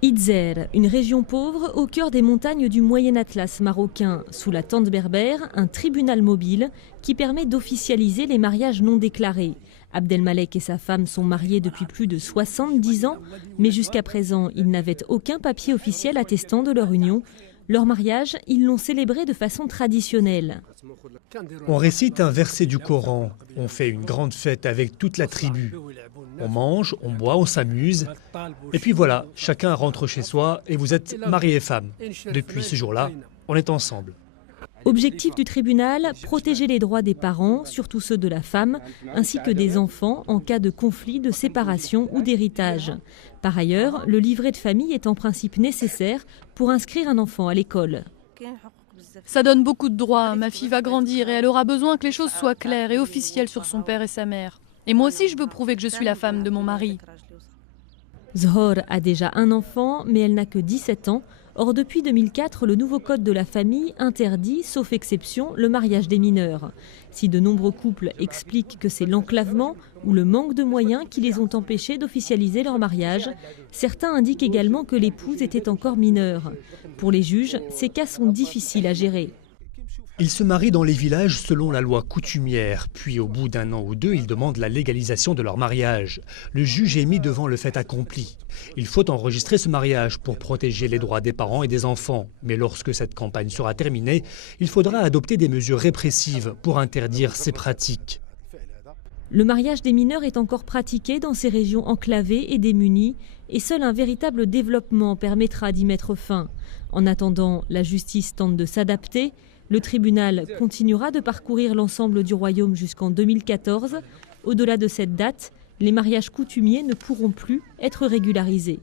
Idzer, une région pauvre au cœur des montagnes du Moyen Atlas marocain, sous la tente berbère, un tribunal mobile qui permet d'officialiser les mariages non déclarés. Abdelmalek et sa femme sont mariés depuis plus de 70 ans, mais jusqu'à présent, ils n'avaient aucun papier officiel attestant de leur union. Leur mariage, ils l'ont célébré de façon traditionnelle. On récite un verset du Coran, on fait une grande fête avec toute la tribu. On mange, on boit, on s'amuse. Et puis voilà, chacun rentre chez soi et vous êtes mari et femme. Depuis ce jour-là, on est ensemble. Objectif du tribunal, protéger les droits des parents, surtout ceux de la femme, ainsi que des enfants en cas de conflit, de séparation ou d'héritage. Par ailleurs, le livret de famille est en principe nécessaire pour inscrire un enfant à l'école. Ça donne beaucoup de droits. Ma fille va grandir et elle aura besoin que les choses soient claires et officielles sur son père et sa mère. Et moi aussi, je veux prouver que je suis la femme de mon mari. Zhor a déjà un enfant, mais elle n'a que 17 ans. Or, depuis 2004, le nouveau code de la famille interdit, sauf exception, le mariage des mineurs. Si de nombreux couples expliquent que c'est l'enclavement ou le manque de moyens qui les ont empêchés d'officialiser leur mariage, certains indiquent également que l'épouse était encore mineure. Pour les juges, ces cas sont difficiles à gérer. Ils se marient dans les villages selon la loi coutumière, puis au bout d'un an ou deux, ils demandent la légalisation de leur mariage. Le juge est mis devant le fait accompli. Il faut enregistrer ce mariage pour protéger les droits des parents et des enfants. Mais lorsque cette campagne sera terminée, il faudra adopter des mesures répressives pour interdire ces pratiques. Le mariage des mineurs est encore pratiqué dans ces régions enclavées et démunies, et seul un véritable développement permettra d'y mettre fin. En attendant, la justice tente de s'adapter. Le tribunal continuera de parcourir l'ensemble du royaume jusqu'en 2014. Au-delà de cette date, les mariages coutumiers ne pourront plus être régularisés.